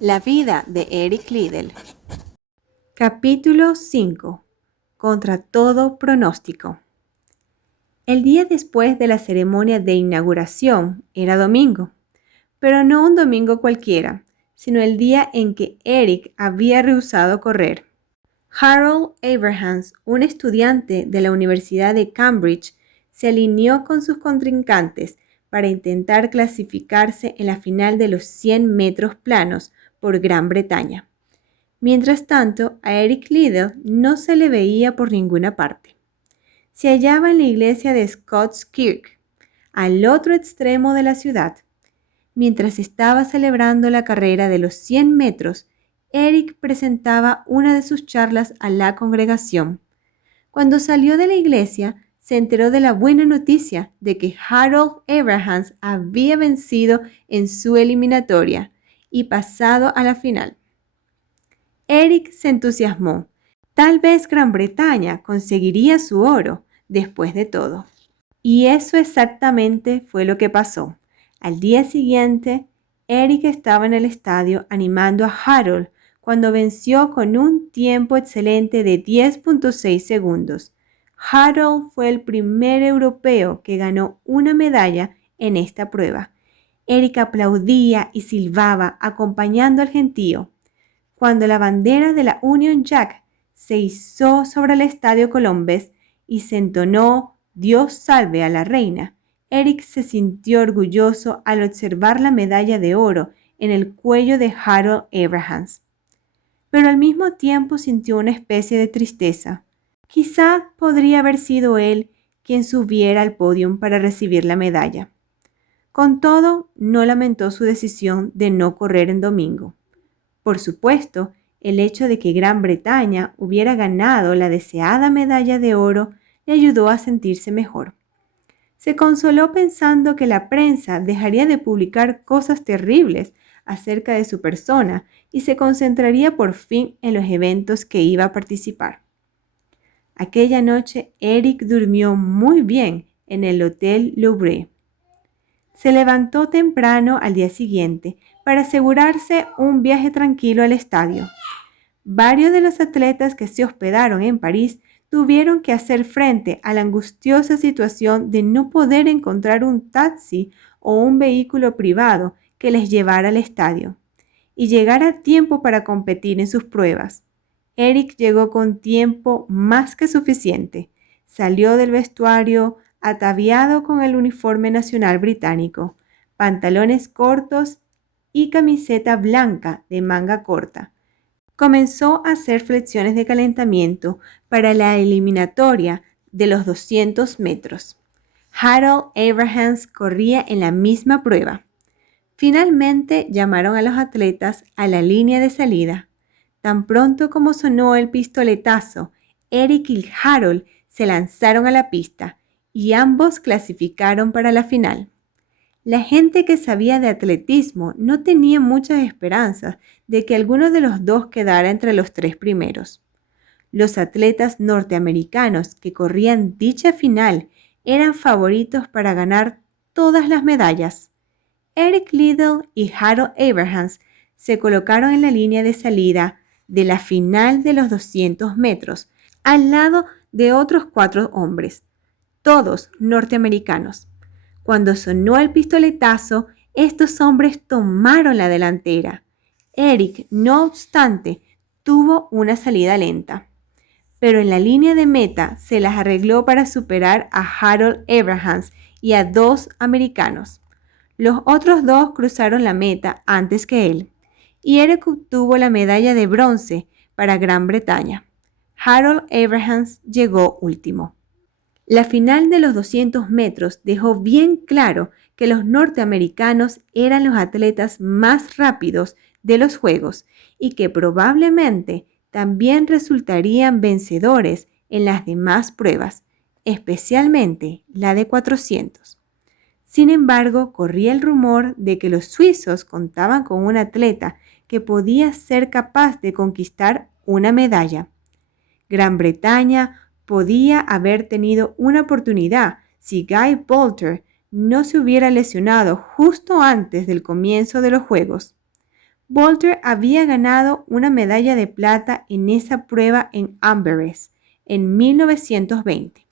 La vida de Eric Liddell. Capítulo 5. Contra todo pronóstico. El día después de la ceremonia de inauguración era domingo, pero no un domingo cualquiera, sino el día en que Eric había rehusado correr. Harold Abrahams, un estudiante de la Universidad de Cambridge, se alineó con sus contrincantes para intentar clasificarse en la final de los 100 metros planos por Gran Bretaña. Mientras tanto, a Eric Liddell no se le veía por ninguna parte. Se hallaba en la iglesia de Scots Kirk, al otro extremo de la ciudad. Mientras estaba celebrando la carrera de los 100 metros, Eric presentaba una de sus charlas a la congregación. Cuando salió de la iglesia, se enteró de la buena noticia de que Harold Abrahams había vencido en su eliminatoria y pasado a la final. Eric se entusiasmó. Tal vez Gran Bretaña conseguiría su oro, después de todo. Y eso exactamente fue lo que pasó. Al día siguiente, Eric estaba en el estadio animando a Harold cuando venció con un tiempo excelente de 10.6 segundos. Harold fue el primer europeo que ganó una medalla en esta prueba. Eric aplaudía y silbaba acompañando al gentío. Cuando la bandera de la Union Jack se izó sobre el Estadio Colombes y se entonó Dios salve a la reina, Eric se sintió orgulloso al observar la medalla de oro en el cuello de Harold Abrahams. Pero al mismo tiempo sintió una especie de tristeza. Quizá podría haber sido él quien subiera al podio para recibir la medalla. Con todo, no lamentó su decisión de no correr en domingo. Por supuesto, el hecho de que Gran Bretaña hubiera ganado la deseada medalla de oro le ayudó a sentirse mejor. Se consoló pensando que la prensa dejaría de publicar cosas terribles acerca de su persona y se concentraría por fin en los eventos que iba a participar. Aquella noche, Eric durmió muy bien en el Hotel Louvre. Se levantó temprano al día siguiente para asegurarse un viaje tranquilo al estadio. Varios de los atletas que se hospedaron en París tuvieron que hacer frente a la angustiosa situación de no poder encontrar un taxi o un vehículo privado que les llevara al estadio y llegar a tiempo para competir en sus pruebas. Eric llegó con tiempo más que suficiente. Salió del vestuario ataviado con el uniforme nacional británico, pantalones cortos y camiseta blanca de manga corta. Comenzó a hacer flexiones de calentamiento para la eliminatoria de los 200 metros. Harold Abrahams corría en la misma prueba. Finalmente llamaron a los atletas a la línea de salida. Tan pronto como sonó el pistoletazo, Eric y Harold se lanzaron a la pista y ambos clasificaron para la final. La gente que sabía de atletismo no tenía muchas esperanzas de que alguno de los dos quedara entre los 3 primeros. Los atletas norteamericanos que corrían dicha final eran favoritos para ganar todas las medallas. Eric Liddell y Harold Abrahams se colocaron en la línea de salida de la final de los 200 metros, al lado de otros 4 hombres, todos norteamericanos. Cuando sonó el pistoletazo, estos hombres tomaron la delantera. Eric, no obstante, tuvo una salida lenta, pero en la línea de meta se las arregló para superar a Harold Abrahams y a 2 americanos. Los otros 2 cruzaron la meta antes que él, y Eric obtuvo la medalla de bronce para Gran Bretaña. Harold Abrahams llegó último. La final de los 200 metros dejó bien claro que los norteamericanos eran los atletas más rápidos de los Juegos y que probablemente también resultarían vencedores en las demás pruebas, especialmente la de 400. Sin embargo, corría el rumor de que los suizos contaban con un atleta que podía ser capaz de conquistar una medalla. Gran Bretaña podía haber tenido una oportunidad si Guy Bolter no se hubiera lesionado justo antes del comienzo de los Juegos. Boulter había ganado una medalla de plata en esa prueba en Amberes en 1920.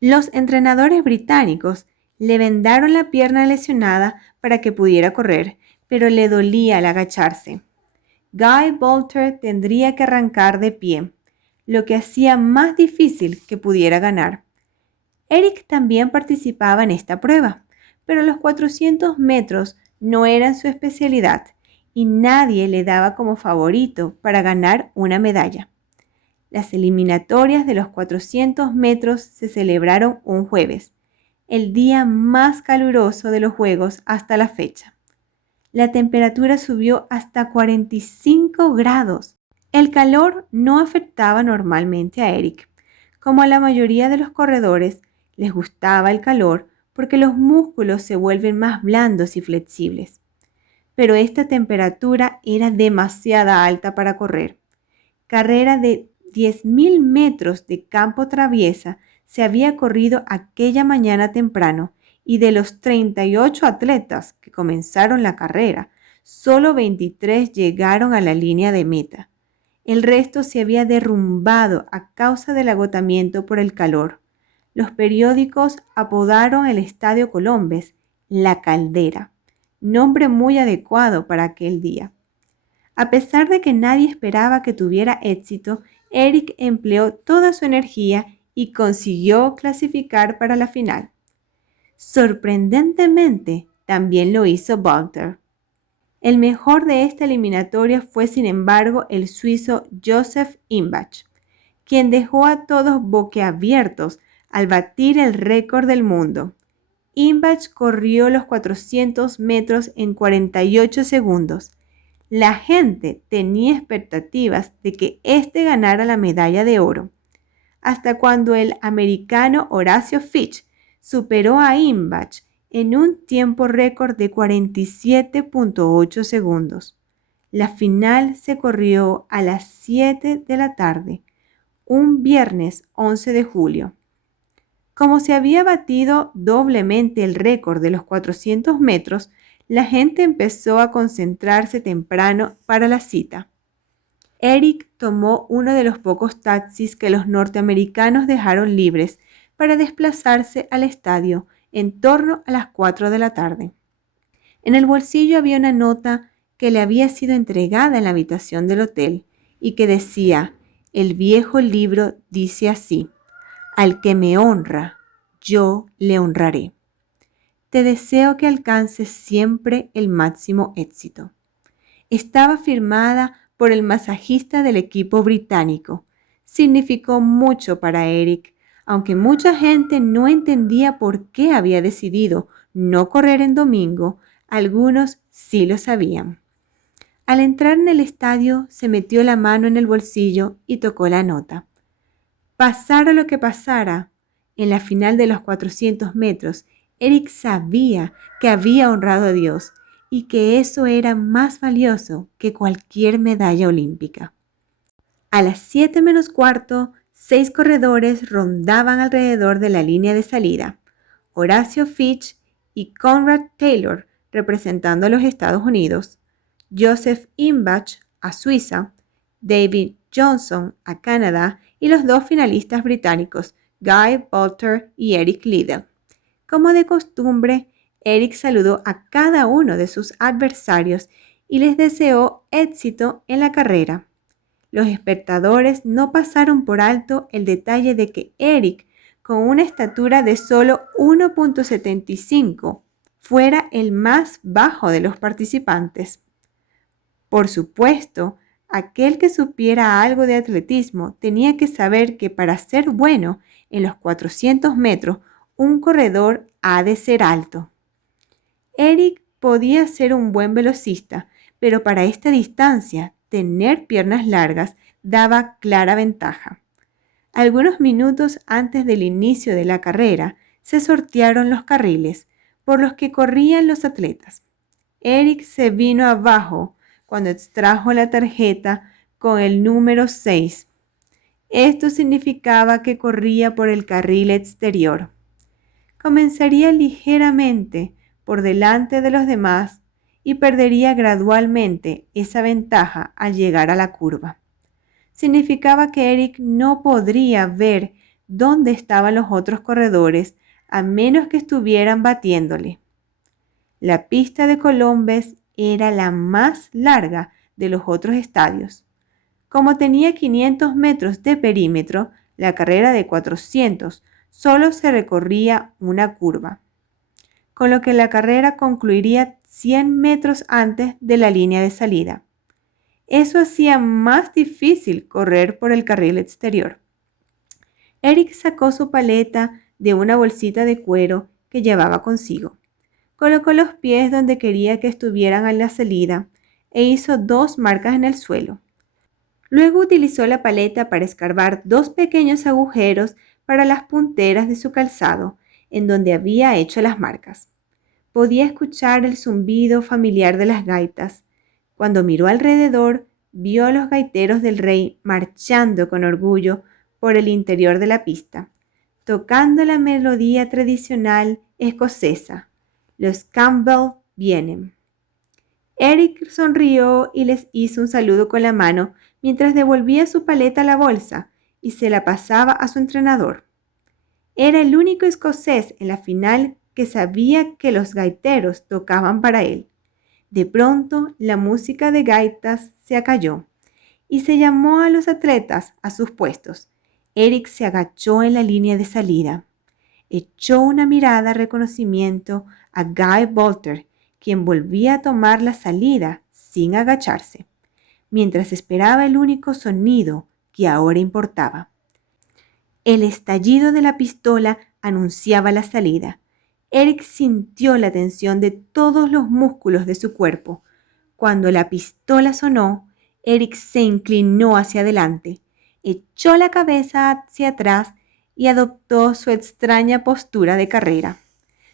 Los entrenadores británicos le vendaron la pierna lesionada para que pudiera correr, pero le dolía al agacharse. Guy Boulter tendría que arrancar de pie, lo que hacía más difícil que pudiera ganar. Eric también participaba en esta prueba, pero los 400 metros no eran su especialidad y nadie le daba como favorito para ganar una medalla. Las eliminatorias de los 400 metros se celebraron un jueves, el día más caluroso de los Juegos hasta la fecha. La temperatura subió hasta 45 grados. El calor no afectaba normalmente a Eric. Como a la mayoría de los corredores, les gustaba el calor porque los músculos se vuelven más blandos y flexibles. Pero esta temperatura era demasiado alta para correr. Carrera de 10.000 metros de campo traviesa se había corrido aquella mañana temprano y de los 38 atletas que comenzaron la carrera, solo 23 llegaron a la línea de meta. El resto se había derrumbado a causa del agotamiento por el calor. Los periódicos apodaron el Estadio Colombes La Caldera, nombre muy adecuado para aquel día. A pesar de que nadie esperaba que tuviera éxito, Eric empleó toda su energía y consiguió clasificar para la final. Sorprendentemente, también lo hizo Boulter. El mejor de esta eliminatoria fue, sin embargo, el suizo Joseph Imbach, quien dejó a todos boquiabiertos al batir el récord del mundo. Imbach corrió los 400 metros en 48 segundos. La gente tenía expectativas de que éste ganara la medalla de oro, hasta cuando el americano Horacio Fitch superó a Imbach en un tiempo récord de 47.8 segundos. La final se corrió a las 7 de la tarde, un viernes 11 de julio. Como se había batido doblemente el récord de los 400 metros, la gente empezó a concentrarse temprano para la cita. Eric tomó uno de los pocos taxis que los norteamericanos dejaron libres para desplazarse al estadio en torno a las 4 de la tarde. En el bolsillo había una nota que le había sido entregada en la habitación del hotel y que decía: el viejo libro dice así: al que me honra, yo le honraré. Te deseo que alcances siempre el máximo éxito. Estaba firmada por el masajista del equipo británico. Significó mucho para Eric, aunque mucha gente no entendía por qué había decidido no correr en domingo, algunos sí lo sabían. Al entrar en el estadio, se metió la mano en el bolsillo y tocó la nota. Pasara lo que pasara, en la final de los 400 metros, Eric sabía que había honrado a Dios y que eso era más valioso que cualquier medalla olímpica. A las 7 menos cuarto, 6 corredores rondaban alrededor de la línea de salida. Horacio Fitch y Conrad Taylor representando a los Estados Unidos, Joseph Imbach a Suiza, David Johnson a Canadá y los dos finalistas británicos, Guy Boulter y Eric Liddell. Como de costumbre, Eric saludó a cada uno de sus adversarios y les deseó éxito en la carrera. Los espectadores no pasaron por alto el detalle de que Eric, con una estatura de solo 1.75, fuera el más bajo de los participantes. Por supuesto, aquel que supiera algo de atletismo tenía que saber que para ser bueno en los 400 metros, un corredor ha de ser alto. Eric podía ser un buen velocista, pero para esta distancia, tener piernas largas daba clara ventaja. Algunos minutos antes del inicio de la carrera, se sortearon los carriles por los que corrían los atletas. Eric se vino abajo cuando extrajo la tarjeta con el número 6. Esto significaba que corría por el carril exterior. Comenzaría ligeramente por delante de los demás y perdería gradualmente esa ventaja al llegar a la curva. Significaba que Eric no podría ver dónde estaban los otros corredores a menos que estuvieran batiéndole. La pista de Colombes era la más larga de los otros estadios. Como tenía 500 metros de perímetro, la carrera de 400 solo se recorría una curva, con lo que la carrera concluiría 100 metros antes de la línea de salida. Eso hacía más difícil correr por el carril exterior. Eric sacó su paleta de una bolsita de cuero que llevaba consigo. Colocó los pies donde quería que estuvieran a la salida e hizo 2 marcas en el suelo. Luego utilizó la paleta para escarbar 2 pequeños agujeros para las punteras de su calzado, en donde había hecho las marcas. Podía escuchar el zumbido familiar de las gaitas. Cuando miró alrededor, vio a los gaiteros del rey marchando con orgullo por el interior de la pista, tocando la melodía tradicional escocesa. Los Campbell vienen. Eric sonrió y les hizo un saludo con la mano mientras devolvía su paleta a la bolsa y se la pasaba a su entrenador. Era el único escocés en la final que sabía que los gaiteros tocaban para él. De pronto, la música de gaitas se acalló y se llamó a los atletas a sus puestos. Eric se agachó en la línea de salida. Echó una mirada de reconocimiento a Guy Bolter, quien volvía a tomar la salida sin agacharse, mientras esperaba el único sonido que ahora importaba. El estallido de la pistola anunciaba la salida. Eric sintió la tensión de todos los músculos de su cuerpo. Cuando la pistola sonó, Eric se inclinó hacia adelante, echó la cabeza hacia atrás y adoptó su extraña postura de carrera.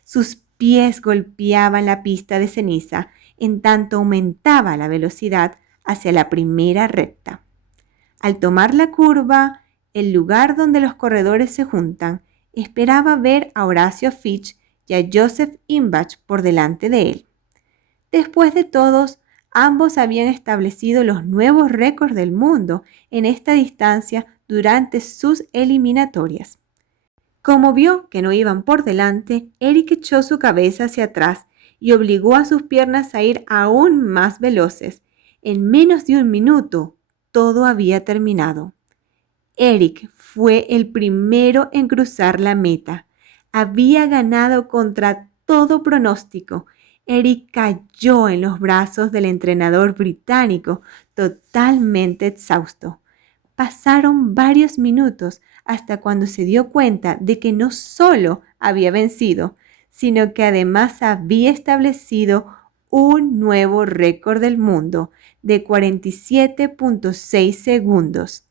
Sus pies golpeaban la pista de ceniza en tanto aumentaba la velocidad hacia la primera recta. Al tomar la curva, el lugar donde los corredores se juntan, esperaba ver a Horacio Fitch y a Joseph Imbach por delante de él. Después de todos, ambos habían establecido los nuevos récords del mundo en esta distancia durante sus eliminatorias. Como vio que no iban por delante, Eric echó su cabeza hacia atrás y obligó a sus piernas a ir aún más veloces. En menos de un minuto, todo había terminado. Eric fue el primero en cruzar la meta. Había ganado contra todo pronóstico. Eric cayó en los brazos del entrenador británico, totalmente exhausto. Pasaron varios minutos hasta cuando se dio cuenta de que no solo había vencido, sino que además había establecido un nuevo récord del mundo de 47.6 segundos.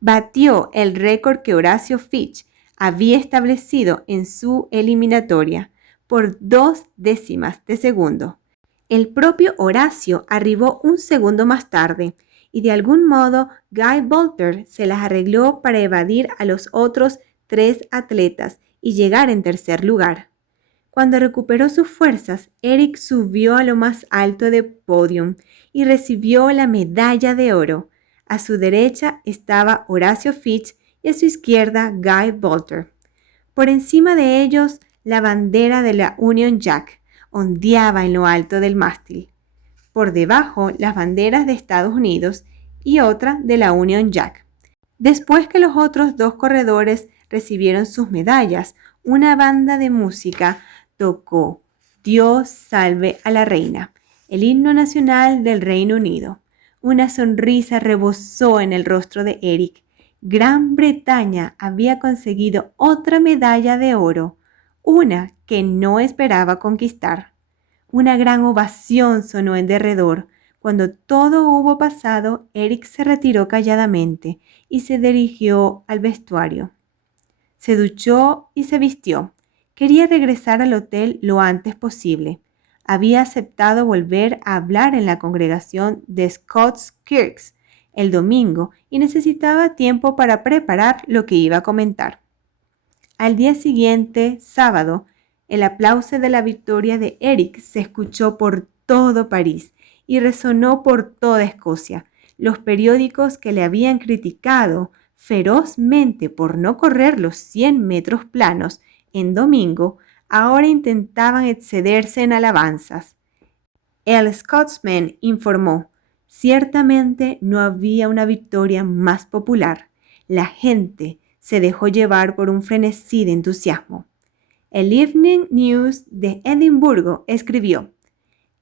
Batió el récord que Horacio Fitch había establecido en su eliminatoria por 2 décimas de segundo. El propio Horacio arribó un segundo más tarde y de algún modo Guy Bolter se las arregló para evadir a los otros 3 atletas y llegar en tercer lugar. Cuando recuperó sus fuerzas, Eric subió a lo más alto del podio y recibió la medalla de oro. A su derecha estaba Horacio Fitch y a su izquierda Guy Bolter. Por encima de ellos, la bandera de la Union Jack ondeaba en lo alto del mástil. Por debajo, las banderas de Estados Unidos y otra de la Union Jack. Después que los otros 2 corredores recibieron sus medallas, una banda de música tocó Dios salve a la reina, el himno nacional del Reino Unido. Una sonrisa rebosó en el rostro de Eric. Gran Bretaña había conseguido otra medalla de oro, una que no esperaba conquistar. Una gran ovación sonó en derredor. Cuando todo hubo pasado, Eric se retiró calladamente y se dirigió al vestuario. Se duchó y se vistió. Quería regresar al hotel lo antes posible. Había aceptado volver a hablar en la congregación de Scots Kirks el domingo y necesitaba tiempo para preparar lo que iba a comentar. Al día siguiente, sábado, el aplauso de la victoria de Eric se escuchó por todo París y resonó por toda Escocia. Los periódicos que le habían criticado ferozmente por no correr los 100 metros planos en domingo, ahora intentaban excederse en alabanzas. El Scotsman informó: ciertamente no había una victoria más popular. La gente se dejó llevar por un frenesí de entusiasmo. El Evening News de Edimburgo escribió: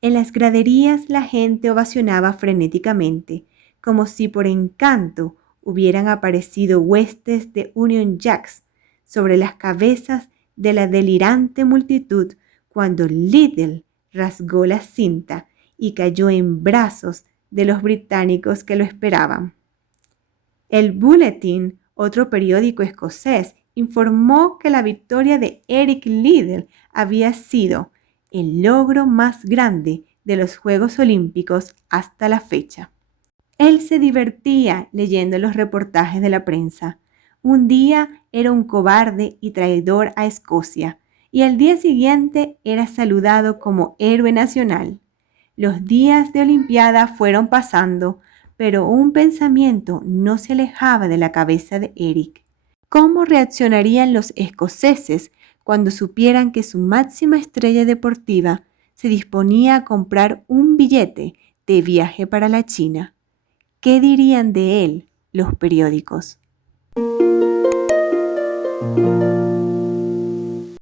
en las graderías la gente ovacionaba frenéticamente, como si por encanto hubieran aparecido huestes de Union Jacks sobre las cabezas de la delirante multitud cuando Liddell rasgó la cinta y cayó en brazos de los británicos que lo esperaban. El Bulletin, otro periódico escocés, informó que la victoria de Eric Liddell había sido el logro más grande de los Juegos Olímpicos hasta la fecha. Él se divertía leyendo los reportajes de la prensa. Un día era un cobarde y traidor a Escocia, y al día siguiente era saludado como héroe nacional. Los días de Olimpiada fueron pasando, pero un pensamiento no se alejaba de la cabeza de Eric. ¿Cómo reaccionarían los escoceses cuando supieran que su máxima estrella deportiva se disponía a comprar un billete de viaje para la China? ¿Qué dirían de él los periódicos?